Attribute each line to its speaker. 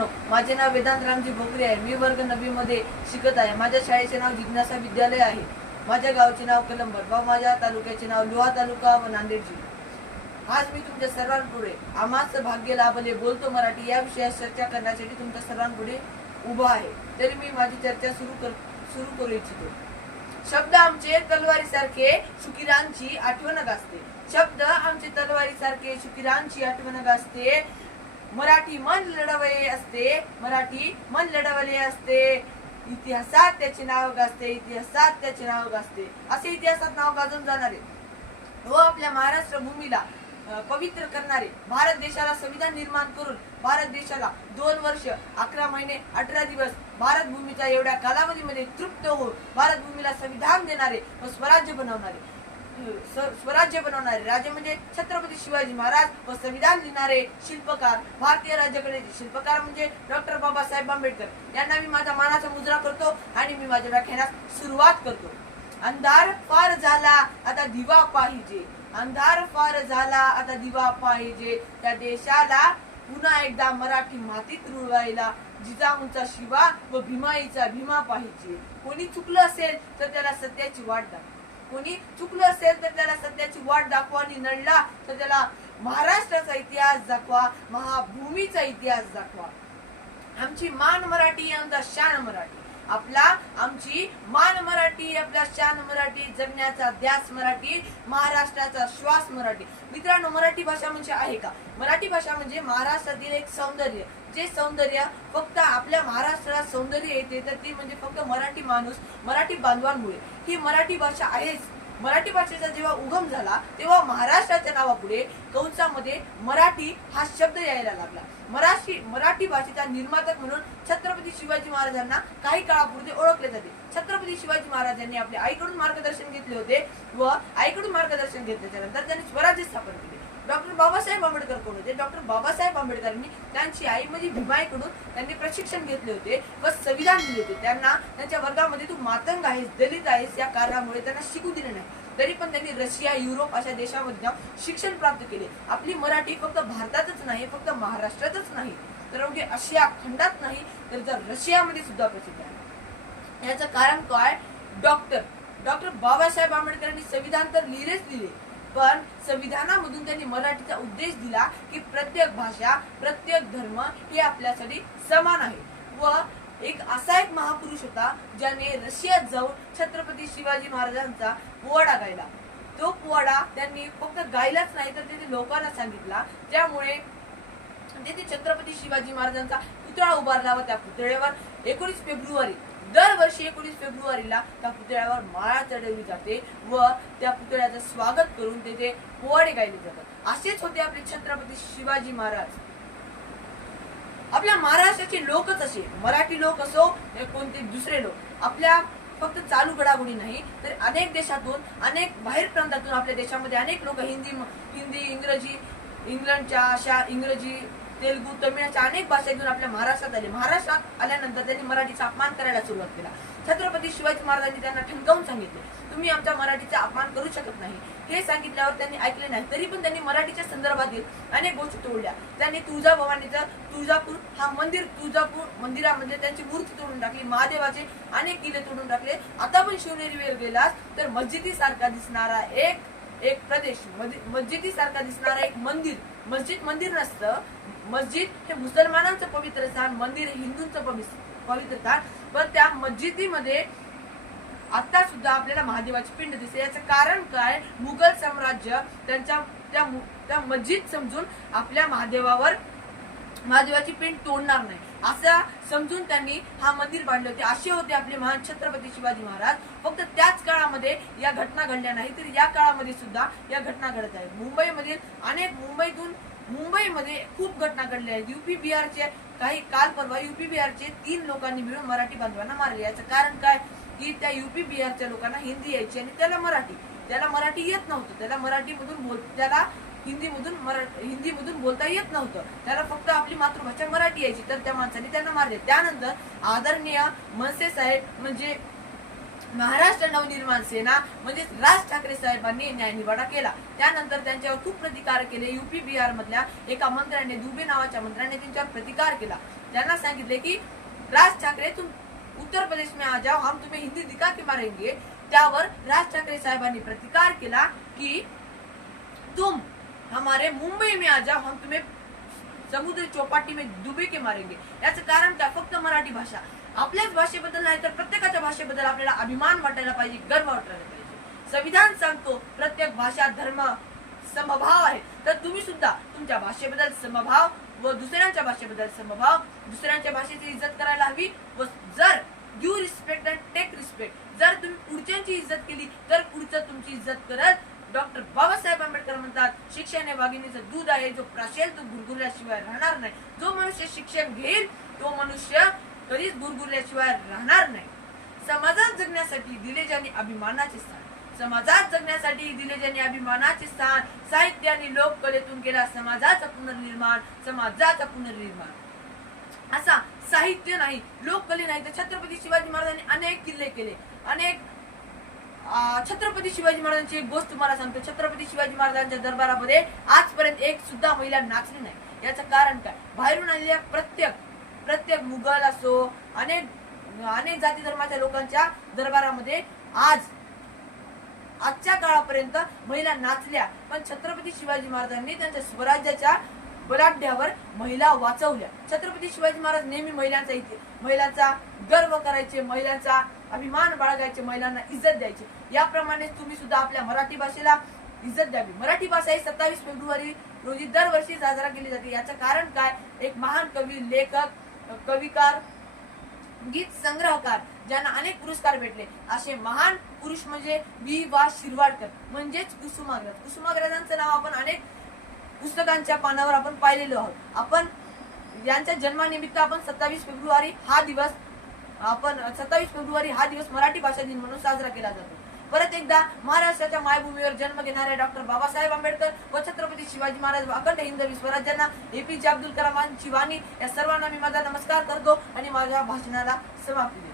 Speaker 1: मित्रांनो माझे नाव वेदांत रामजी भोकरे आहे. मी वर्ग नववी मध्ये शिकत आहे. माझ्या शाळेचे नाव जिज्ञासा विद्यालय आहे. माझ्या गावचे नाव कलंबट व माझ्या तालुक्याचे नाव लोहा तालुका व नांदेड जिल्हा आज मी तुमच्या सर्वांपुढे आम्हाच भाग्य लाभले बोलतो मराठी या विषयात चर्चा करण्यासाठी तुमच्या सर्वांपुढे उभा आहे. तरी मी माझी चर्चा सुरू कर सुरू करू इच्छितो. शब्द आमचे तलवारी सारखे शुकिरांची आठवण गाजते. शब्द आमचे तलवारी सारखे शुकिरांची आठवण गाजते. मराठी मन लढवले असते मराठी मन लढवले असते. इतिहासात त्याचे नाव गाजते इतिहासात त्याचे नाव गाजते. असे इतिहासात नाव गाजून जाणारे. व आपल्या महाराष्ट्र भूमीला पवित्र करणारे. भारत देशाला संविधान निर्माण करून भारत देशाला दोन वर्ष अकरा महिने अठरा दिवस भारत भूमीच्या एवढ्या कालावधीमध्ये तृप्त होऊन भारत भूमीला संविधान देणारे व स्वराज्य बनवणारे. स्वराज्य बनवणारे राजे म्हणजे छत्रपती शिवाजी महाराज व संविधान लिहिणारे शिल्पकार भारतीय राज्याकडे शिल्पकार म्हणजे डॉक्टर बाबासाहेब आंबेडकर यांना मी माझा मानाचा मुजरा करतो आणि मी माझ्या व्याख्यानास सुरुवात करतो. अंधार फार झाला आता दिवा पाहिजे. अंधार फार झाला आता दिवा पाहिजे. त्या देशाला पुन्हा एकदा मराठी मातीत रुळवायला जिजाऊंचा शिवा व भीमाईचा भीमा पाहिजे. कोणी चुकलं असेल तर त्याला सत्याची वाट दाखवा. कोणी चुकलं असेल तर त्याला सत्याची वाट दाखवा आणि नडला तर त्याला महाराष्ट्राचा इतिहास दाखवा महाभूमीचा इतिहास दाखवा. आमची मान मराठी आमचा शान मराठी. आपला आमची मान मराठी आपला शान मराठी जगण्याचा ध्यास मराठी महाराष्ट्राचा श्वास मराठी. मित्रांनो मराठी भाषा म्हणजे आहे का? मराठी भाषा म्हणजे महाराष्ट्रातील एक सौंदर्य. जे सौंदर्य फक्त आपल्या महाराष्ट्राला सौंदर्य येते तर ते म्हणजे फक्त मराठी माणूस मराठी बांधवांमुळे. ही मराठी भाषा आहेच. मराठी भाषेचा जेव्हा उगम झाला तेव्हा महाराष्ट्राच्या नावापुढे कंसामध्ये मराठी हा शब्द यायला लागला. मराठी मराठी भाषेचा निर्माता म्हणून छत्रपती शिवाजी महाराजांना काही काळापूर्वी ओळखले जाते. छत्रपती शिवाजी महाराजांनी आपल्या आईकडून मार्गदर्शन घेतले होते व आईकडून मार्गदर्शन घेतल्याच्या नंतर त्यांनी स्वराज्य स्थापन केले. डॉक्टर बाबासाहेब आंबेडकर कोण होते? डॉक्टर बाबासाहेब आंबेडकरांनी त्यांची आई म्हणजे भीमाईकडून त्यांनी प्रशिक्षण घेतले होते व संविधान दिले होते. त्यांना त्यांच्या वर्गामध्ये तू मातंग आहेस दलित आहेस या कारणामुळे त्यांना शिकू दिले नाही. तरी पण त्यांनी रशिया युरोप अशा देशामध्ये शिक्षण प्राप्त केले. आपली मराठी फक्त भारतातच नाही फक्त महाराष्ट्रातच नाही तर अवघे आशिया खंडात नाही तर जर रशियामध्ये सुद्धा प्रसिद्ध आहे. याचं कारण काय? डॉक्टर डॉक्टर बाबासाहेब आंबेडकरांनी संविधान तर लिहिलेच लिहिले. पण संविधानामधून त्यांनी मराठीचा उद्देश दिला की प्रत्येक भाषा प्रत्येक धर्म हे आपल्यासाठी समान आहे. व एक असा एक महापुरुष होता ज्याने रशियात जाऊन छत्रपती शिवाजी महाराजांचा पोवाडा गायला. तो पोवाडा त्यांनी फक्त गायलाच नाही तर तेथे लोकांना सांगितला त्यामुळे तिथे छत्रपती शिवाजी महाराजांचा पुतळा उभारला व त्या पुतळ्यावर एकोणीस फेब्रुवारी दरवर्षी एकोणीस फेब्रुवारीला त्या पुतळ्यावर माळा चढवली जाते व त्या पुतळ्याचं स्वागत करून तेथे पोवाडे गायले जातात. असेच होते आपले छत्रपती शिवाजी महाराज. आपल्या महाराष्ट्राचे लोकच असे मराठी लोक असो या कोणते दुसरे लोक? आपल्या फक्त चालू घडामोडी नाही तर अनेक देशातून अनेक बाहेर प्रांतातून आपल्या देशामध्ये अनेक लोक हिंदी हिंदी इंग्रजी इंग्लंडच्या अशा इंग्रजी तेलगू तमिळ अशा अनेक भाषा घेऊन आपल्या महाराष्ट्रात आले. महाराष्ट्रात आल्यानंतर त्यांनी मराठीचा अपमान करायला सुरुवात केला. छत्रपती शिवाजी महाराजांनी त्यांना ठणकावून सांगितले तुम्ही आमच्या मराठीचा अपमान करू शकत नाही. हे सांगितल्यावर त्यांनी ऐकले नाही. तरी पण त्यांनी मराठीच्या संदर्भातील अनेक गोष्टी तोडल्या. त्यांनी तुळजाभवानीचं तुळजापूर हा मंदिर तुळजापूर मंदिरामध्ये त्यांची मूर्ती तोडून टाकली महादेवाचे अनेक किल्ले तोडून टाकले. आता पण शिवनेरी वेळ गेलास तर मस्जिदी सारखा दिसणारा एक एक प्रदेश मस्जिदी सारखा दिसणारा एक मंदिर. मस्जिद मंदिर नसतं. मस्जिद हे मुसलमानांचं पवित्र स्थान मंदिर हे हिंदूंचं पवित्र पवित्र स्थान. पण त्या मस्जिदीमध्ये आता सुद्धा आपल्याला महादेवाची पिंड दिसते. याचं कारण काय? मुघल साम्राज्य त्यांच्या त्या त्या मस्जिद समजून आपल्या महादेवावर महादेवाची पिंड तोडणार नाही. असं समजून त्यांनी हा मंदिर बांधले होते. असे होते आपले महान छत्रपती शिवाजी महाराज. फक्त काळामध्ये या घटना घडल्या नाही तर या काळामध्ये सुद्धा या घटना घडत आहेत. मुंबईमधील अनेक मुंबईतून मुंबईमध्ये खूप घटना घडल्या आहेत. युपी बिहारचे काही काल परवा युपी बिहारचे तीन लोकांनी मिळून मराठी बांधवांना मारले. याचं कारण काय? की त्या युपी बिहारच्या लोकांना हिंदी यायची आणि त्याला मराठी. त्याला मराठी येत नव्हतं. त्याला मराठीमधून बोल त्याला हिंदीमधून मरा हिंदीमधून बोलता येत नव्हतं. त्याला फक्त आपली मातृभाषा मराठी यायची तर त्या माणसाने त्यांना मारले. त्यानंतर आदरणीय मनसे साहेब म्हणजे महाराष्ट्र नवनिर्माण सेना म्हणजे राज ठाकरे साहेबांनी न्यायनिवाडा केला. त्यानंतर त्यांच्यावर खूप प्रतिकार केले. युपी बिहार मधल्या एका मंत्र्याने दुबे नावाच्या मंत्र्याने त्यांच्यावर प्रतिकार केला. त्यांना सांगितले की राज ठाकरे तुम उत्तर प्रदेश में आ जाओ हम तुम्हें हिंदी दिखा के मारेंगे. त्यावर राज ठाकरे साहेबांनी प्रतिकार केला की तुम हमारे मुंबई में आ जाओ हम तुम्हें समुद्र चौपाटी में डुबे के मारेंगे। याचं कारण काय फक्त मराठी भाषा. आपल्याच भाषेबद्दल नाही तर प्रत्येकाच्या भाषेबद्दल आपल्याला अभिमान वाटायला पाहिजे गर्व वाटायला पाहिजे. संविधान सांगतो प्रत्येक भाषा धर्म समभाव आहे. तर तुम्ही सुद्धा तुमच्या भाषेबद्दल समभाव व दुसऱ्यांच्या भाषेबद्दल समभाव दुसऱ्यांच्या भाषेची इज्जत करायला हवी व जर due respect and take respect जर तुम्ही पुढच्यांची इज्जत केली तर पुढचं तुमची इज्जत करत डॉक्टर बाबासाहेब आंबेडकर म्हणतात शिक्षण हे वाघिणीचं दूध आहे जो प्राशेल तो गुरगुरल्याशिवाय राहणार नाही. जो मनुष्य शिक्षण घेईल तो मनुष्य कधीच गुरगुरल्याशिवाय राहणार नाही. समाजात जगण्यासाठी दिले ज्यांनी अभिमानाचे स्थान समाजात जगण्यासाठी दिले ज्यांनी अभिमानाचे स्थान साहित्य आणि लोककलेतून केला समाजाचा पुनर्निर्माण समाजाचा पुनर्निर्माण. असा साहित्य नाही लोककले नाही तर छत्रपती शिवाजी महाराजांनी अनेक किल्ले केले अनेक छत्रपती शिवाजी महाराजांची एक गोष्ट तुम्हाला सांगतो. छत्रपती शिवाजी महाराजांच्या दरबारामध्ये आजपर्यंत एक सुद्धा महिला नाचली नाही. याचं कारण काय? बाहेरून आलेल्या प्रत्येक प्रत्येक मुघल असो अनेक अनेक जाती धर्माच्या लोकांच्या दरबारामध्ये आज आजच्या काळापर्यंत महिला नाचल्या. पण छत्रपती शिवाजी महाराजांनी त्यांच्या स्वराज्याच्या बलाढ्यावर महिला वाचवल्या. छत्रपती शिवाजी महाराज नेहमी महिलांचा इथे महिलांचा गर्व करायचे महिलांचा अभिमान बाळगायचे महिलांना इज्जत द्यायची. याप्रमाणे तुम्ही सुद्धा आपल्या मराठी भाषेला इज्जत द्यावी. मराठी भाषा ही सत्तावीस फेब्रुवारी रोजी दरवर्षी साजरा केली जाते. याचं कारण काय? एक महान कवी लेखक कविकार गीत संग्रहकार ज्यांना अनेक पुरस्कार भेटले. असे महान पुरुष म्हणजे वी. वा. शिरवाडकर म्हणजेच कुसुमाग्रज. कुसुमाग्रजांचं नाव आपण अनेक पुस्तकांच्या पानावर आपण पाहिलेलो आहोत. आपण यांच्या जन्मानिमित्त आपण सत्तावीस फेब्रुवारी हा दिवस आपण सत्तावीस फेब्रुवारी हा दिवस मराठी भाषा दिन म्हणून साजरा केला जातो. परत एकदा महाराष्ट्राच्या मायभूमीवर जन्म घेणारे डॉक्टर बाबासाहेब आंबेडकर व छत्रपती शिवाजी महाराज व अखंड हिंदवी स्वराज्यांना एपीजे अब्दुल कलामांची वाणी या सर्वांना मी माझा नमस्कार करतो आणि माझ्या भाषणाला समाप्ती